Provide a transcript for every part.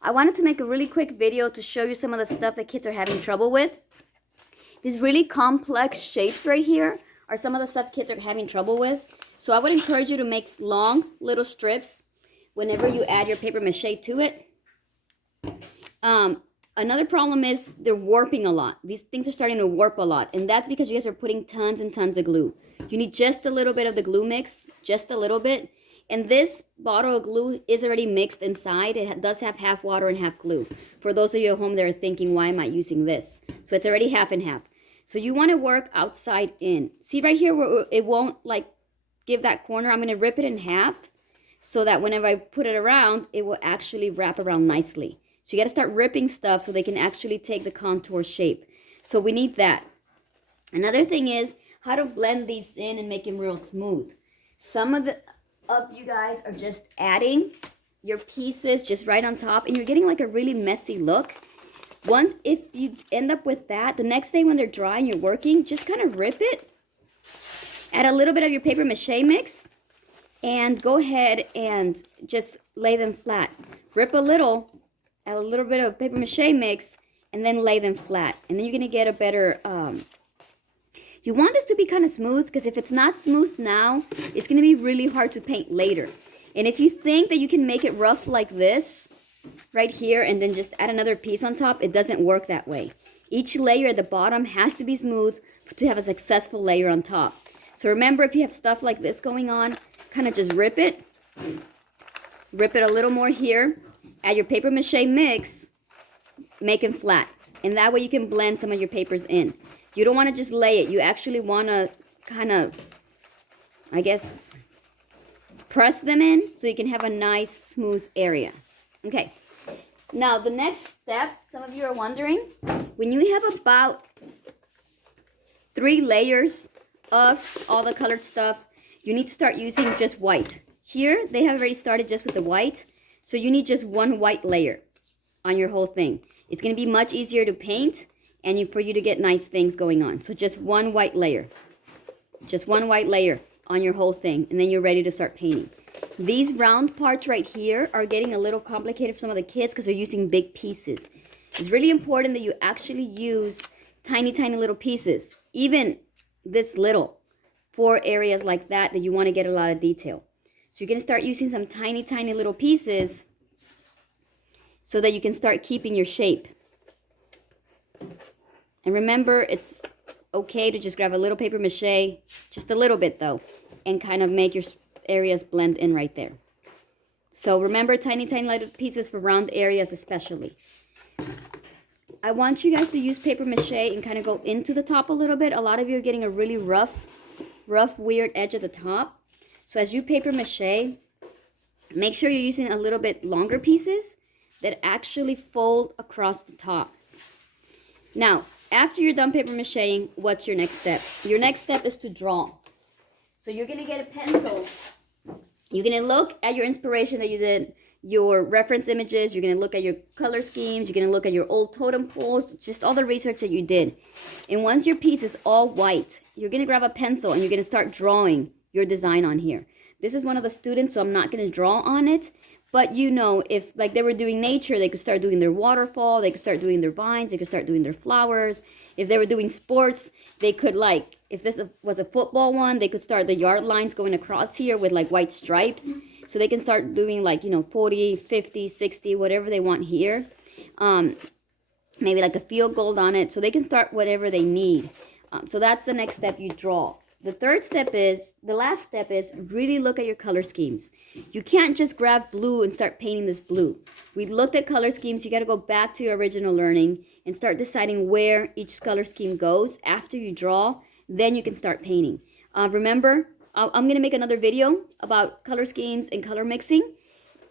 I wanted to make a really quick video to show you some of the stuff that kids are having trouble with. These really complex shapes right here are some of the stuff kids are having trouble with. So I would encourage you to make long little strips whenever you add your paper mache to it. Another problem is they're warping a lot. These things are starting to warp a lot, and that's because you guys are putting tons and tons of glue. You need just a little bit of the glue mix, just a little bit. And this bottle of glue is already mixed inside. It does have half water and half glue. For those of you at home that are thinking, why am I using this? So it's already half and half. So you want to work outside in. See right here where it won't like give that corner? I'm going to rip it in half so that whenever I put it around, it will actually wrap around nicely. So you got to start ripping stuff so they can actually take the contour shape. So we need that. Another thing is how to blend these in and make them real smooth. Some of you guys are just adding your pieces just right on top, and you're getting like a really messy look. Once, if you end up with that, the next day when they're dry and you're working, just kind of rip it. Add a little bit of your paper mache mix, and go ahead and just lay them flat. Rip a little, add a little bit of paper mache mix, and then lay them flat. And then you're going to get a better... You want this to be kind of smooth, because if it's not smooth now, it's going to be really hard to paint later. And if you think that you can make it rough like this, right here, and then just add another piece on top, it doesn't work that way. Each layer at the bottom has to be smooth to have a successful layer on top. So remember, if you have stuff like this going on, kind of just rip it. Rip it a little more here. Add your paper mache mix. Make them flat. And that way you can blend some of your papers in. You don't want to just lay it. You actually want to kind of, I guess, press them in so you can have a nice smooth area. Okay. Now the next step, some of you are wondering, when you have about 3 layers of all the colored stuff, you need to start using just white. Here, they have already started just with the white, so you need just 1 white layer on your whole thing. It's going to be much easier to paint and for you to get nice things going on. So just 1 white layer. Just 1 white layer on your whole thing, and then you're ready to start painting. These round parts right here are getting a little complicated for some of the kids because they're using big pieces. It's really important that you actually use tiny, tiny little pieces, even this little, for areas like that you want to get a lot of detail. So you're going to start using some tiny, tiny little pieces so that you can start keeping your shape. And remember, it's okay to just grab a little paper mache, just a little bit though, and kind of make your areas blend in right there. So remember, tiny, tiny little pieces for round areas especially. I want you guys to use paper mache and kind of go into the top a little bit. A lot of you are getting a really rough, weird edge at the top. So as you paper mache, make sure you're using a little bit longer pieces that actually fold across the top. Now, after you're done paper macheing, what's your next step? Your next step is to draw. So you're going to get a pencil. You're going to look at your inspiration that you did, your reference images. You're going to look at your color schemes. You're going to look at your old totem poles, just all the research that you did. And once your piece is all white, you're going to grab a pencil and you're going to start drawing your design on here. This is one of the students, so I'm not going to draw on it. But you know, if like they were doing nature, they could start doing their waterfall, they could start doing their vines, they could start doing their flowers. If they were doing sports, they could like, if this was a football one, they could start the yard lines going across here with like white stripes. So they can start doing like, 40, 50, 60, whatever they want here. Maybe like a field goal on it. So they can start whatever they need. So that's the next step, you draw. The last step is really look at your color schemes. You can't just grab blue and start painting this blue. We looked at color schemes. You got to go back to your original learning and start deciding where each color scheme goes. After you draw, then you can start painting. Remember, I'm going to make another video about color schemes and color mixing.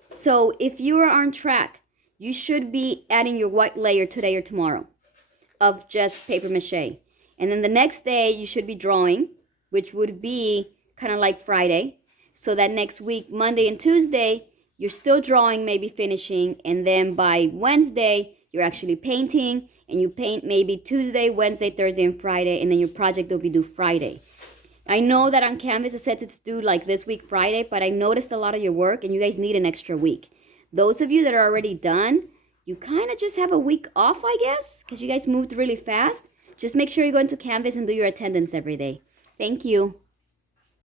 So if you are on track, you should be adding your white layer today or tomorrow of just paper mache. And then the next day, you should be drawing, which would be kind of like Friday. So that next week, Monday and Tuesday, you're still drawing, maybe finishing. And then by Wednesday, you're actually painting. And you paint maybe Tuesday, Wednesday, Thursday, and Friday. And then your project will be due Friday. I know that on Canvas it says it's due like this week, Friday. But I noticed a lot of your work and you guys need an extra week. Those of you that are already done, you kind of just have a week off, I guess, because you guys moved really fast. Just make sure you go into Canvas and do your attendance every day. Thank you.